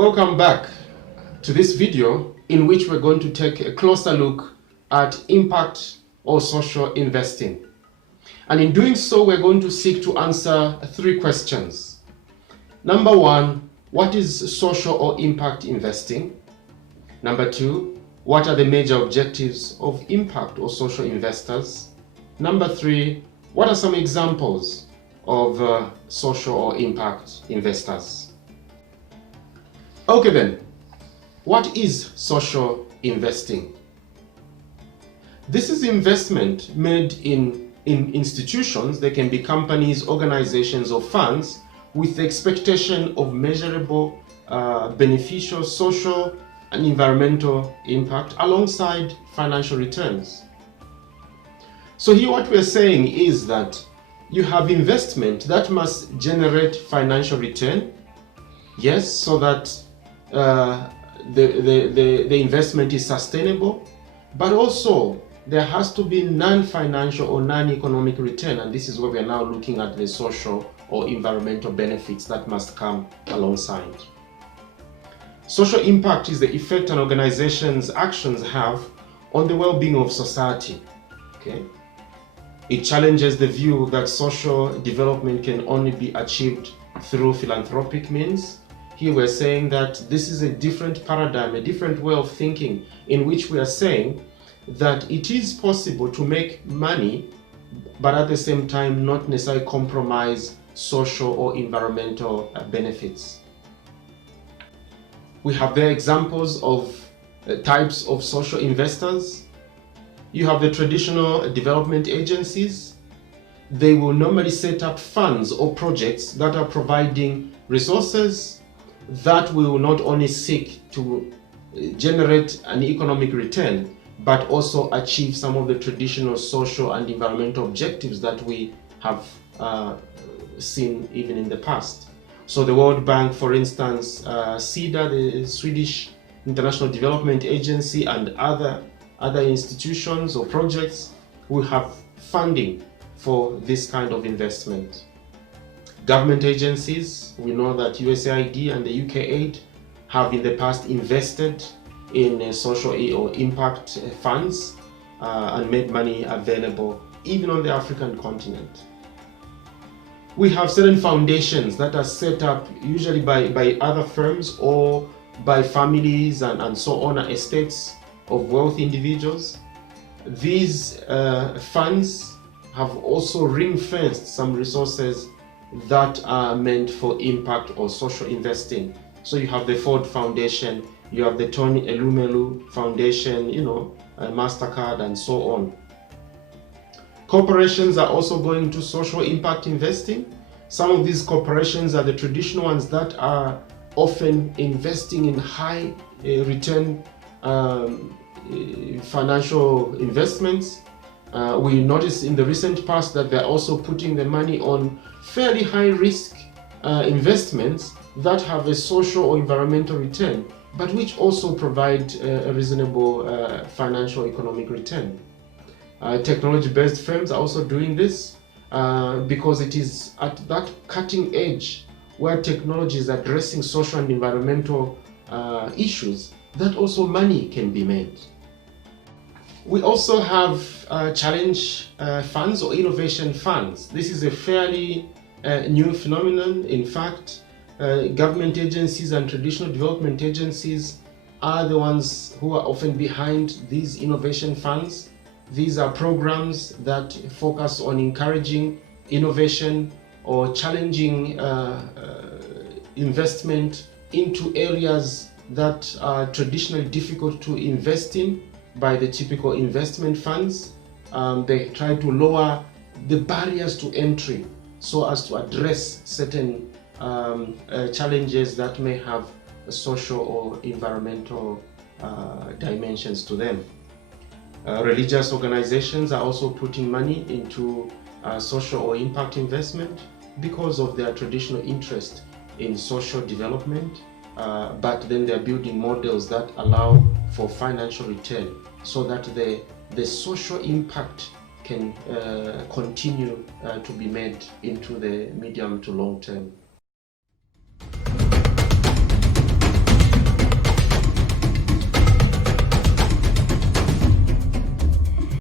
Welcome back to this video in which we're going to take a closer look at impact or social investing. And in doing so, we're going to seek to answer three questions. Number one, what is social or impact investing? Number two, what are the major objectives of impact or social investors? Number three, what are some examples of social or impact investors? Okay then, what is social investing? This is investment made in institutions. They can be companies, organizations, or funds with the expectation of measurable, beneficial social and environmental impact alongside financial returns. So here what we're saying is that you have investment that must generate financial return, yes, so that the investment is sustainable, but also there has to be non-financial or non-economic return, and this is where we are now looking at the social or environmental benefits that must come alongside. Social impact is the effect an organization's actions have on the well-being of society. Okay? It challenges the view that social development can only be achieved through philanthropic means. Here we're saying that this is a different paradigm, a different way of thinking, in which we are saying that it is possible to make money, but at the same time not necessarily compromise social or environmental benefits. We have there examples of types of social investors. You have the traditional development agencies. They will normally set up funds or projects that are providing resources that will not only seek to generate an economic return, but also achieve some of the traditional social and environmental objectives that we have seen even in the past. So the World Bank, for instance, SIDA, the Swedish International Development Agency, and other institutions or projects will have funding for this kind of investment. Government agencies, we know that USAID and the UK Aid have in the past invested in social or impact funds and made money available even on the African continent. We have certain foundations that are set up usually by other firms or by families and so on, estates of wealthy individuals. These funds have also ring-fenced some resources that are meant for impact or social investing. So you have the Ford Foundation, you have the Tony Elumelu Foundation, MasterCard, and so on. Corporations are also going into social impact investing. Some of these corporations are the traditional ones that are often investing in high return financial investments. We noticed in the recent past that they're also putting the money on fairly high risk investments that have a social or environmental return, but which also provide a reasonable financial economic return. Technology-based firms are also doing this because it is at that cutting edge where technology is addressing social and environmental issues that also money can be made. We also have challenge funds or innovation funds. This is a fairly new phenomenon. In fact, government agencies and traditional development agencies are the ones who are often behind these innovation funds. These are programs that focus on encouraging innovation or challenging investment into areas that are traditionally difficult to invest in by the typical investment funds. They try to lower the barriers to entry so as to address certain challenges that may have social or environmental dimensions to them. Religious organizations are also putting money into social or impact investment because of their traditional interest in social development, but then they're building models that allow for financial return so that the social impact can continue to be made into the medium to long term.